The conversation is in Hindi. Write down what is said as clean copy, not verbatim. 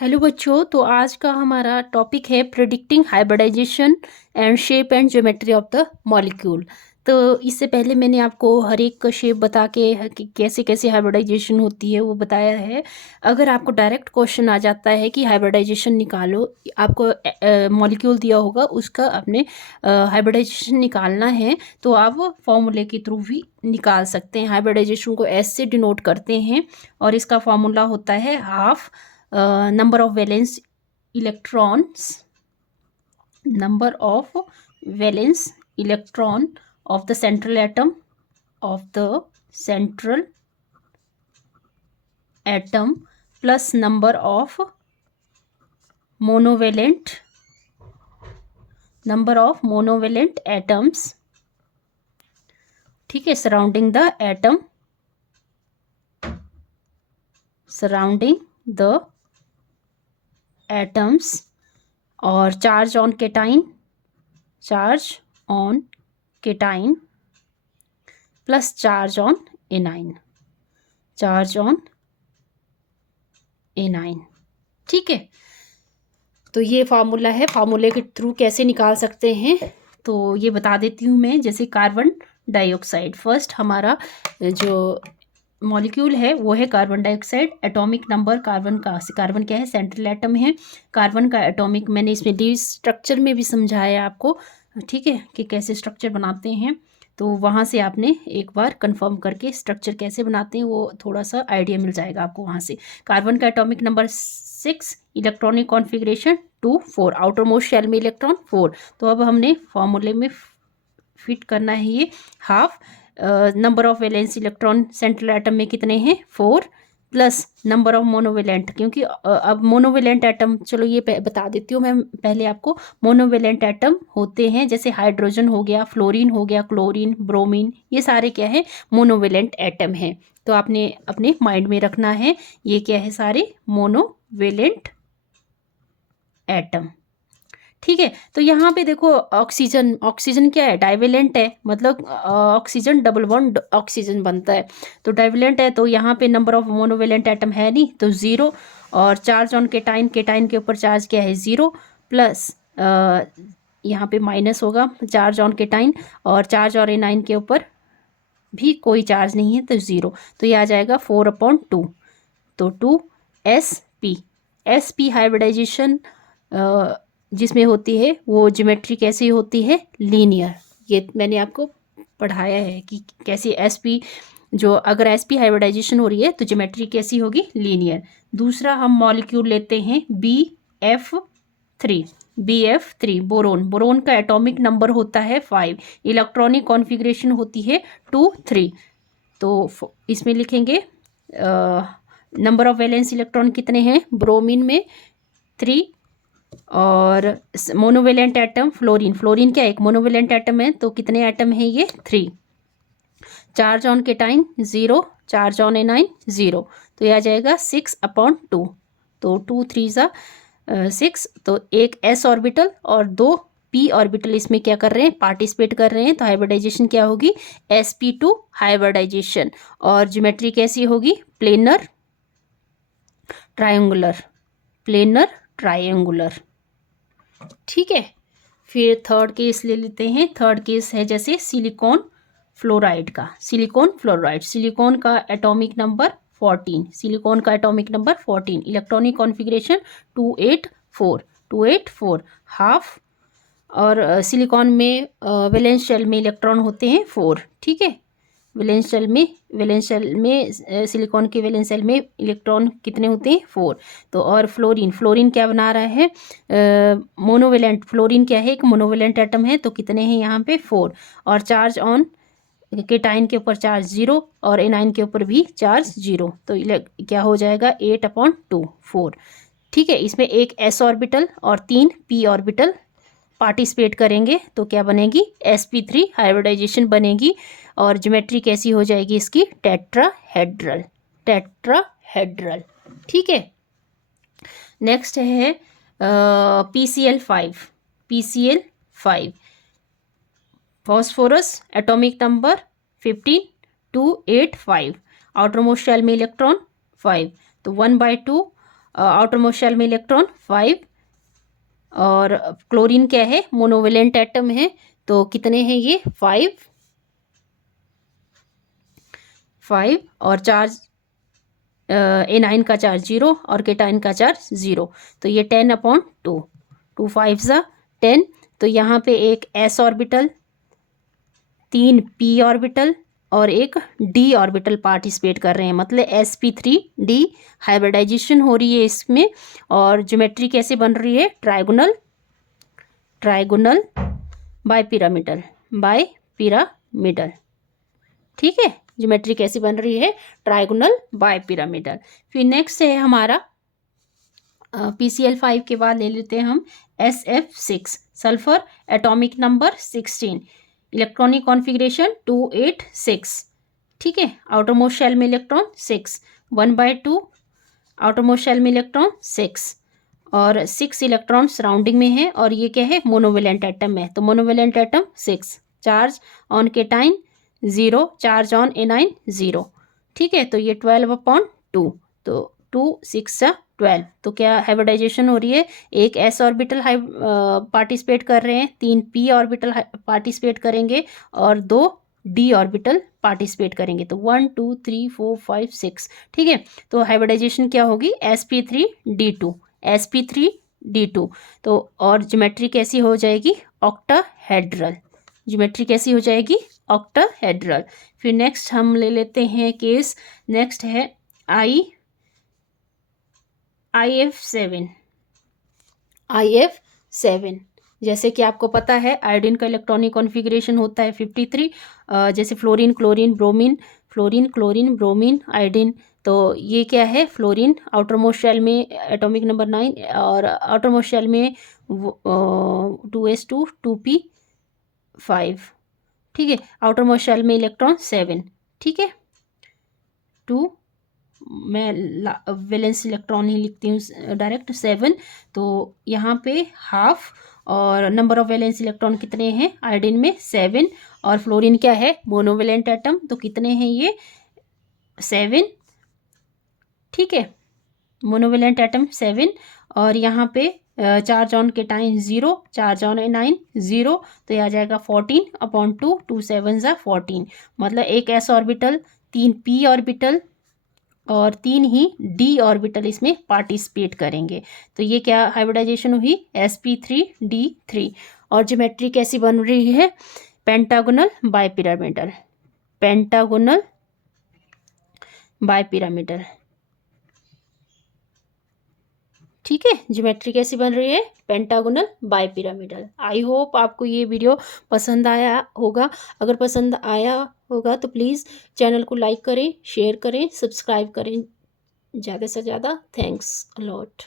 हेलो बच्चों, तो आज का हमारा टॉपिक है predicting hybridization and shape and geometry of the molecule. तो इससे पहले मैंने आपको हर एक का शेप बता के कि कैसे कैसे हाइब्रिडाइजेशन होती है वो बताया है। अगर आपको डायरेक्ट क्वेश्चन आ जाता है कि हाइब्रिडाइजेशन निकालो, आपको मॉलिक्यूल दिया होगा उसका अपने हाइब्रिडाइजेशन निकालना है, तो आप फॉर्मूले के थ्रू भी निकाल सकते हैं। हाइब्रिडाइजेशन को एस से डिनोट करते हैं और इसका फॉर्मूला होता है half number of valence electrons number of valence electron of the central atom plus number of monovalent atoms, ठीक है, surrounding the atoms और charge on cation plus charge on A9, ठीक है। तो ये फार्मूला है, फार्मूले के थ्रू कैसे निकाल सकते हैं तो ये बता देती हूँ मैं। जैसे कार्बन डाइऑक्साइड, फर्स्ट हमारा जो मॉलिक्यूल है वो है carbon dioxide. Atomic number carbon क्या है, सेंट्रल एटम है। कार्बन का एटॉमिक मैंने इसमें डी स्ट्रक्चर में भी समझाया आपको, ठीक है, कि कैसे स्ट्रक्चर बनाते हैं। तो वहाँ से आपने एक बार कंफर्म करके स्ट्रक्चर कैसे बनाते हैं वो थोड़ा सा आइडिया मिल जाएगा आपको वहाँ से। कार्बन का atomic number 6, electronic configuration 2 4, outermost shell में इलेक्ट्रॉन 4। तो अब हमने फॉर्मूले में फिट करना है ये half. Number of valence electron central atom में कितने हैं, 4, प्लस नंबर ऑफ मोनोवेलेंट, क्योंकि अब मोनोवेलेंट एटम, चलो ये बता देती हूँ मैं पहले आपको। मोनोवेलेंट एटम होते हैं जैसे हाइड्रोजन हो गया, फ्लोरीन हो गया, क्लोरीन, ब्रोमीन, ये सारे क्या है, मोनोवेलेंट एटम हैं। तो आपने अपने माइंड में रखना है ये क्या है, सारे मोनोवेलेंट एटम, ठीक है। तो यहाँ पे देखो ऑक्सीजन क्या है, डाइवेलेंट है, मतलब ऑक्सीजन डबल बॉन्ड ऑक्सीजन बनता है, तो डाइवेलेंट है। तो यहाँ पे नंबर ऑफ मोनोवेलेंट एटम है नहीं, तो 0। और चार्ज ऑन केटाइन के ऊपर चार्ज क्या है, 0, प्लस यहाँ पे माइनस होगा चार्ज ऑन केटाइन, और चार्ज और एनाइन के ऊपर भी कोई चार्ज नहीं है, तो 0। तो ये आ जाएगा 4/2। तो 2sp हाइब्रिडाइजेशन जिसमें होती है वो ज्योमेट्री कैसी होती है, लीनियर। ये मैंने आपको पढ़ाया है कि कैसे sp, जो अगर sp हाइब्रिडाइजेशन हो रही है तो ज्योमेट्री कैसी होगी, लीनियर। दूसरा हम मॉलिक्यूल लेते हैं BF3 बोरोन का एटॉमिक नंबर होता है 5, इलेक्ट्रॉनिक कॉन्फ़िगरेशन होती है 2 3। तो इसमें लिखेंगे नंबर ऑफ वैलेंस इलेक्ट्रॉन कितने हैं, ब्रोमीन में 3, और मोनोवेलेंट एटम फ्लोरीन क्या एक मोनोवेलेंट एटम है, तो कितने एटम है ये, 3। Charge on cation 0, charge on A9 0, तो यह आ जाएगा 6/2। तो 2 3 6, तो एक s ऑर्बिटल और 2 p ऑर्बिटल इसमें क्या कर रहे हैं, पार्टिसिपेट कर रहे हैं। तो हाइब्रिडाइजेशन क्या होगी, sp2 हाइब्रिडाइजेशन। और ज्योमेट्री कैसी होगी, प्लेनर ट्रायंगुलर, ठीक है। फिर थर्ड केस ले लेते हैं। थर्ड केस है जैसे सिलिकॉन फ्लोराइड सिलिकॉन का atomic number 14, electronic configuration 284 half. और सिलिकॉन में वैलेंस शेल में इलेक्ट्रॉन होते हैं 4, ठीक है। वैलेंस शेल में सिलिकॉन के वैलेंस शेल में इलेक्ट्रॉन कितने होते हैं, 4। तो और फ्लोरीन क्या बना रहा है, मोनोवेलेंट, फ्लोरीन क्या है, एक मोनोवेलेंट एटम है, तो कितने हैं यहाँ पे, 4। और चार्ज ऑन केटाइन के ऊपर चार्ज 0 और एनाइन के ऊपर भी चार्ज 0, तो क्या हो जाएगा, 8/2 4, ठीक है। इसमें एक s ऑर्बिटल और 3 p ऑर्बिटल पार्टिसिपेट करेंगे, तो क्या बनेगी, sp3 हाइब्रिडाइजेशन बनेगी। और ज्योमेट्री कैसी हो जाएगी इसकी, टेट्राहेड्रल, ठीक है। नेक्स्ट है PCl5 phosphorus, atomic number 15 285, outermost shell में इलेक्ट्रॉन 5, तो 1/2 आउटर मोस्ट शेल में इलेक्ट्रॉन 5, और क्लोरीन क्या है, मोनोवेलेंट एटम है, तो कितने हैं ये 5 और चार्ज एनाइन का चार्ज 0 और केटाइन का चार्ज 0, तो ये 10/2, 2 5 ज़ा 10। तो यहाँ पे एक s ऑर्बिटल, 3 p ऑर्बिटल और एक d ऑर्बिटल पार्टिसिपेट कर रहे हैं, मतलब sp3d हाइब्रिडाइजेशन हो रही है इसमें। और ज्योमेट्री कैसे बन रही है, ट्राइगोनल बायपिरामिडल, ठीक है। ज्योमेट्री कैसी बन रही है, ट्राइगोनल बायपिरामिडल। फिर नेक्स्ट है हमारा PCl5 के बाद ले लेते हैं हम SF6, sulphur, atomic number 16, electronic configuration 286, ठीक है। आउटर मोस्ट शेल में इलेक्ट्रॉन 6, 1/2 आउटर मोस्ट शेल में इलेक्ट्रॉन 6 और 6 इलेक्ट्रॉन सराउंडिंग में है, और ये क्या है, मोनोवेलेंट एटम है, तो monovalent atom 6, charge on cation 0, charge on A9 0, ठीक है। तो ये 12/2, तो 2 6 12, तो क्या हाइब्रिडाइजेशन हो रही है, एक s ऑर्बिटल पार्टिसिपेट कर रहे हैं, 3 p ऑर्बिटल पार्टिसिपेट करेंगे और 2 d ऑर्बिटल पार्टिसिपेट करेंगे, तो 1 2 3 4 5 6, ठीक है। तो हाइब्रिडाइजेशन क्या होगी, sp3d2, तो और ज्योमेट्री कैसी हो जाएगी, ऑक्टाहेड्रल, ज्योमेट्री कैसी हो जाएगी, ऑक्टाहेड्रल। फिर नेक्स्ट हम ले लेते हैं केस, नेक्स्ट है IF7, जैसे कि आपको पता है आयोडीन का इलेक्ट्रॉनिक कॉन्फ़िगरेशन होता है 53, जैसे फ्लोरीन क्लोरीन ब्रोमीन आयोडीन, तो ये क्या है, फ्लोरीन आउटर मोस्ट शेल में एटॉमिक नंबर 9 और आउटर मोस्ट शेल में 2s2 2p5, ठीक है। आउटर मोस्ट शेल में इलेक्ट्रॉन 7, ठीक है। 2 मैं वैलेंस इलेक्ट्रॉन ही लिखती हूँ डायरेक्ट, 7, तो यहाँ पे हाफ, और नंबर ऑफ वैलेंस इलेक्ट्रॉन कितने हैं आयोडीन में 7, और फ्लोरीन क्या है, मोनोवेलेंट एटम, तो कितने हैं ये 7, ठीक है, मोनोवेलेंट एटम 7, और यहाँ पे charge on cation 0, charge on A9 0, तो यह आ जाएगा 14/2, 2 7 ज़ा 14, मतलब एक s ऑर्बिटल, 3 p ऑर्बिटल और 3 ही d ऑर्बिटल इसमें पार्टिसिपेट करेंगे, तो ये क्या हाइब्रिडाइजेशन हुई, sp3d3। और ज्योमेट्री कैसी बन रही है, पेंटागोनल बायपिरामिडल, ठीक है। ज्योमेट्री कैसी बन रही है, पेंटागोनल बायपिरामिडल। आई होप आपको ये वीडियो पसंद आया होगा, अगर पसंद आया होगा तो प्लीज़ चैनल को लाइक करें, शेयर करें, सब्सक्राइब करें ज़्यादा से ज़्यादा। Thanks a lot.